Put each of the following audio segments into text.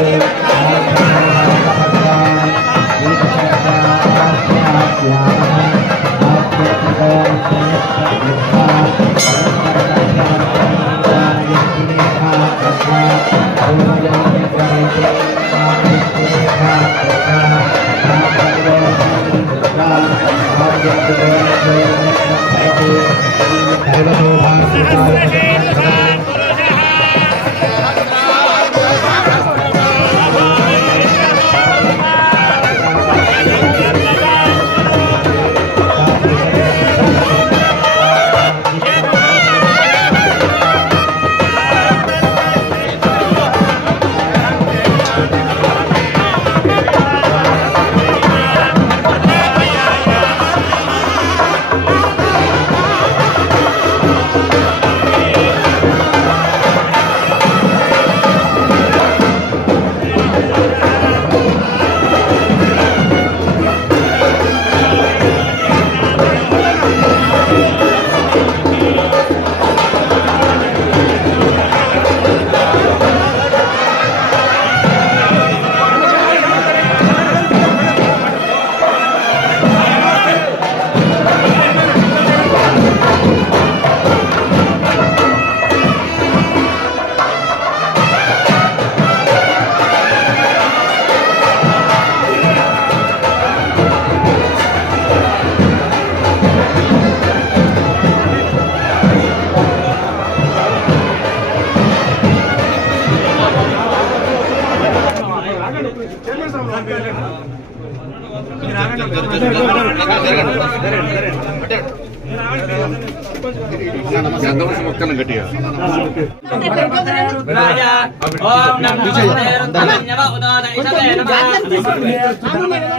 Hare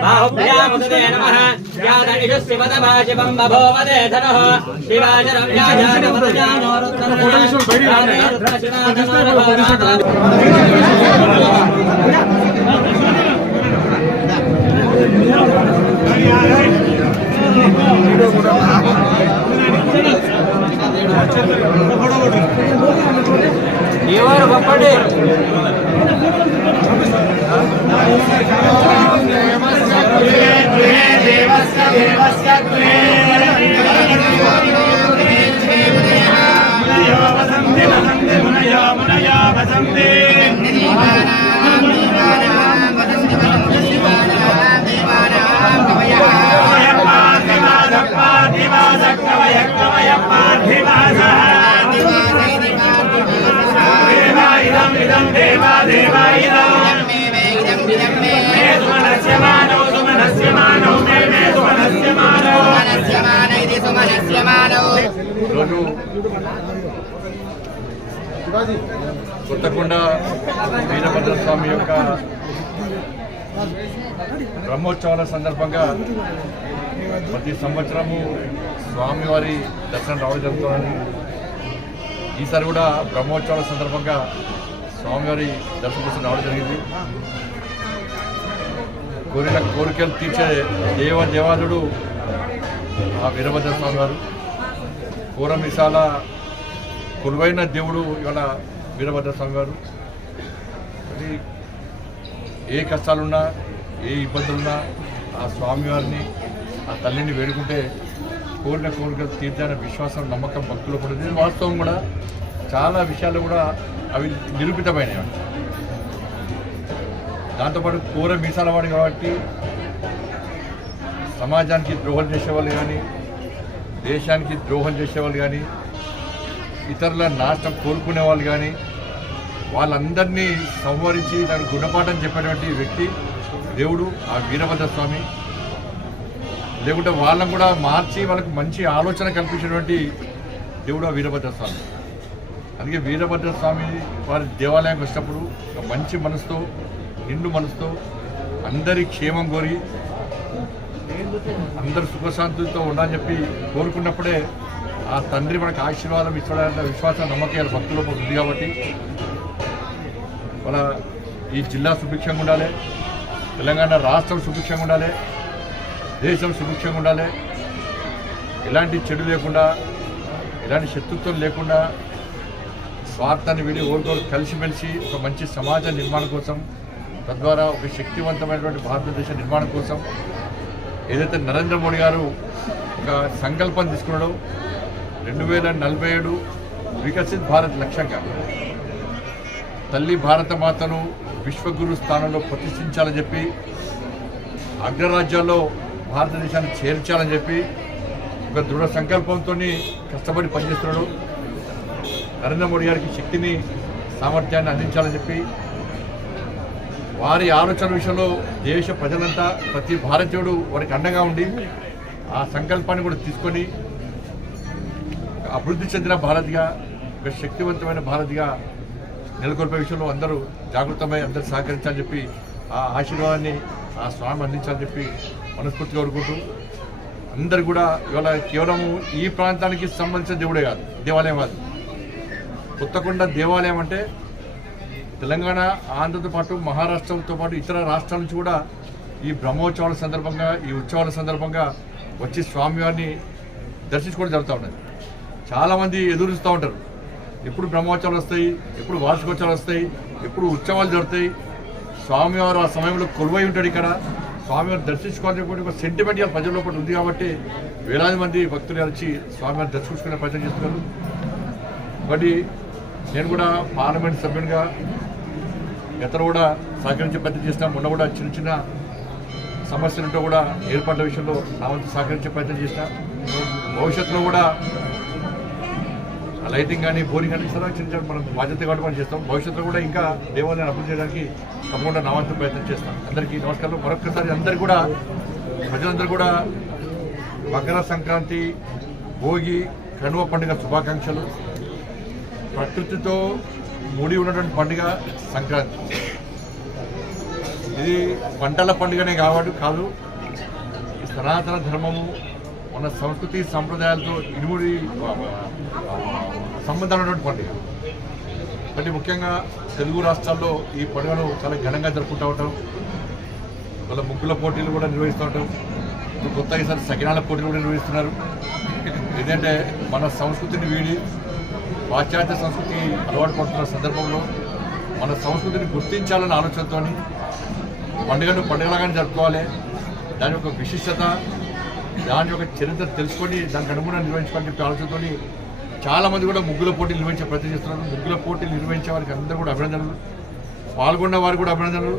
బాహుభ్యాముదే నమః యాద ఇష శివద భాజివం బభోవదే ధనః ဒီတော့ကတော့ కొత్తకొండ వీరభద్ర స్వామి యొక్క బ్రహ్మోత్సవాల సందర్భంగా ప్రతి సంవత్సరము స్వామివారి దర్శనం రావడం జరుగుతుందని ఈసారి కూడా బ్రహ్మోత్సవాల సందర్భంగా స్వామివారి దర్శనం కోసం రావడం జరిగింది. కోరిన కోరికలు తీర్చే దేవ దేవాదుడు ఆ వీరభద్ర స్వామి వారు పూర్వమిసాల కొలువైన దేవుడు ఇవాళ వీరభద్ర స్వామి గారు ఏ కష్టాలున్నా ఏ ఇబ్బందులున్నా ఆ స్వామివారిని ఆ తల్లిని వేడుకుంటే కోరిన కోరికలు తీర్చాలనే విశ్వాసం నమ్మకం భక్తులు కూడా వాస్తవం కూడా చాలా విషయాలు కూడా అవి నిరూపితమైనవి. దాంతోపాటు కూర మీసాల వాడు కాబట్టి సమాజానికి ద్రోహం చేసేవాళ్ళు కానీ దేశానికి ద్రోహం చేసేవాళ్ళు కానీ ఇతరుల నాశనం కోరుకునే వాళ్ళు కానీ వాళ్ళందరినీ సంహరించి దాని గుణపాఠం చెప్పేటువంటి వ్యక్తి దేవుడు ఆ వీరభద్ర స్వామి. లేకుంటే వాళ్ళని కూడా మార్చి వాళ్ళకు మంచి ఆలోచన కల్పించినటువంటి దేవుడు ఆ వీరభద్ర స్వామి. అందుకే వీరభద్ర స్వామి వారి దేవాలయానికి వచ్చినప్పుడు ఒక మంచి మనసుతో నిండు మనసుతో అందరి క్షేమం కోరి అందరు సుఖశాంతులతో ఉండాలని చెప్పి కోరుకున్నప్పుడే ఆ తండ్రి మనకు ఆశీర్వాదం ఇచ్చడానికి విశ్వాసం నమ్మకాలు భక్తులు ఉంది కాబట్టి మన ఈ జిల్లా సుభిక్షంగా ఉండాలి తెలంగాణ రాష్ట్రం సుభిక్షంగా ఉండాలి దేశం సుభిక్షంగా ఉండాలి. ఎలాంటి చెడు లేకుండా ఎలాంటి శత్రుత్వం లేకుండా స్వార్థాన్ని విడి ఓరికోరు కలిసిమెలిసి ఒక మంచి సమాజ నిర్మాణం కోసం తద్వారా ఒక శక్తివంతమైనటువంటి భారతదేశ నిర్మాణం కోసం ఏదైతే నరేంద్ర మోడీ గారు ఒక సంకల్పం తీసుకున్నాడో రెండు వేల నలభై ఏడు వికసిత్ భారత్ లక్ష్యంగా తల్లి భారత మాతను విశ్వగురు స్థానంలో ప్రతిష్ఠించాలని చెప్పి అగ్రరాజ్యాల్లో భారతదేశాన్ని చేర్చాలని చెప్పి ఒక దృఢ సంకల్పంతో కష్టపడి పనిచేస్తున్నాడు. నరేంద్ర మోడీ గారికి శక్తిని సామర్థ్యాన్ని అందించాలని చెప్పి వారి ఆలోచన విషయంలో దేశ ప్రజలంతా ప్రతి భారతీయుడు వారికి అండగా ఉండి ఆ సంకల్పాన్ని కూడా తీసుకొని అభివృద్ధి చెందిన భారత్గా ఒక శక్తివంతమైన భారత్గా నెలకొల్పే విషయంలో అందరూ జాగృతమై అందరూ సహకరించాలని చెప్పి ఆ ఆశీర్వాదాన్ని ఆ స్వామి అందించాలని చెప్పి మనస్ఫూర్తిగా కోరుకుంటూ అందరు కూడా ఇవాళ కేవలం ఈ ప్రాంతానికి సంబంధించిన దేవుడే కాదు దేవాలయం కాదు. కొత్తకొండ దేవాలయం అంటే తెలంగాణ ఆంధ్రతో పాటు మహారాష్ట్రతో పాటు ఇతర రాష్ట్రాల నుంచి కూడా ఈ బ్రహ్మోత్సవాల సందర్భంగా ఈ ఉత్సవాల సందర్భంగా వచ్చి స్వామివారిని దర్శించుకోవడం జరుగుతూ ఉన్నది. చాలామంది ఎదురు చూస్తూ ఉంటారు. ఎప్పుడు బ్రహ్మోత్సవాలు వస్తాయి ఎప్పుడు వార్షికోత్సవాలు వస్తాయి ఎప్పుడు ఉత్సవాలు జరుగుతాయి. స్వామివారు ఆ సమయంలో కొలువై ఉంటాడు ఇక్కడ. స్వామివారిని దర్శించుకోవాలనేటువంటి ఒక సెంటిమెంట్ ప్రజల్లో ఒకటి ఉంది కాబట్టి వేలాది మంది భక్తులు వచ్చి స్వామివారిని దర్శించుకునే ప్రయత్నం చేస్తున్నారు. కాబట్టి నేను కూడా పార్లమెంట్ సభ్యునిగా గతంలో కూడా సహకరించే ప్రయత్నం చేసిన మొన్న కూడా చిన్న చిన్న సమస్యలతో కూడా ఏర్పాట్ల విషయంలో నా వంతు సహకరించే ప్రయత్నం చేసిన. భవిష్యత్తులో కూడా లైటింగ్ కానీ బోరింగ్ కానీ ఇస్తారా? చిన్న చిన్న మనం బాధ్యత కాబట్టి మనం చేస్తాం. భవిష్యత్తులో కూడా ఇంకా దేవాలయాన్ని అభివృద్ధి చేయడానికి తప్పకుండా నా వంతు ప్రయత్నం చేస్తాం. అందరికీ నమస్కారం మరొకసారి అందరు కూడా ప్రజలందరూ కూడా మకర సంక్రాంతి భోగి కనుమ పండుగ శుభాకాంక్షలు. ప్రకృతితో ముడి ఉన్నటువంటి పండుగ సంక్రాంతి. ఇది పంటల పండుగనే కాబట్టి కాదు. సనాతన ధర్మము మన సంస్కృతి సంప్రదాయాలతో ఇనుముడి సంబంధం ఉన్నటువంటి పండుగ. అంటే ముఖ్యంగా తెలుగు రాష్ట్రాల్లో ఈ పండుగను చాలా ఘనంగా జరుపుకుంటూ ఉంటాం. వాళ్ళ ముగ్గుల పోటీలు కూడా నిర్వహిస్తూ ఉంటాం. కొత్తగా కొత్త ఈసారి సకినాల పోటీలు కూడా నిర్వహిస్తున్నారు. ఎందుకంటే మన సంస్కృతిని వీడి పాశ్చాత్య సంస్కృతి అలవాటు పడుతున్న సందర్భంలో మన సంస్కృతిని గుర్తించాలన్న ఆలోచనతో పండుగను పండుగలాగానే జరుపుకోవాలి. దాని యొక్క విశిష్టత దాని యొక్క చరిత్ర తెలుసుకొని దానికి అనుగుణంగా నిర్వహించుకోవాలని చెప్పి ఆలోచనతో చాలామంది కూడా ముగ్గుల పోటీలు నిర్వహించే ప్రయత్నం చేస్తున్నారు. ముగ్గుల పోటీలు నిర్వహించే వారికి అందరూ కూడా అభినందనలు. పాల్గొన్న వారికి కూడా అభినందనలు.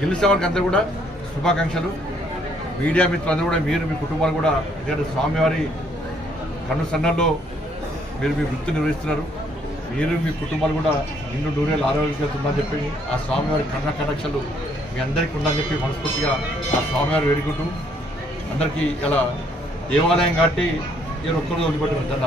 గెలిచే వారికి అందరూ కూడా శుభాకాంక్షలు. మీడియా మిత్రులందరూ కూడా మీరు మీ కుటుంబాలు కూడా ఎందుకంటే స్వామివారి కన్ను సన్నల్లో మీరు మీ వృత్తి నిర్వహిస్తున్నారు. మీరు మీ కుటుంబాలు కూడా నిన్ను నూరేళ్ళు ఆరోగ్యంగా ఉందని చెప్పి ఆ స్వామివారి కన్న కటాక్షలు మీ అందరికీ ఉందని చెప్పి మనస్ఫూర్తిగా ఆ స్వామివారు వేడుకుంటూ అందరికీ ఇలా దేవాలయం కాబట్టి ఈ ఒక్కరోజు వదిలిపెట్టారు.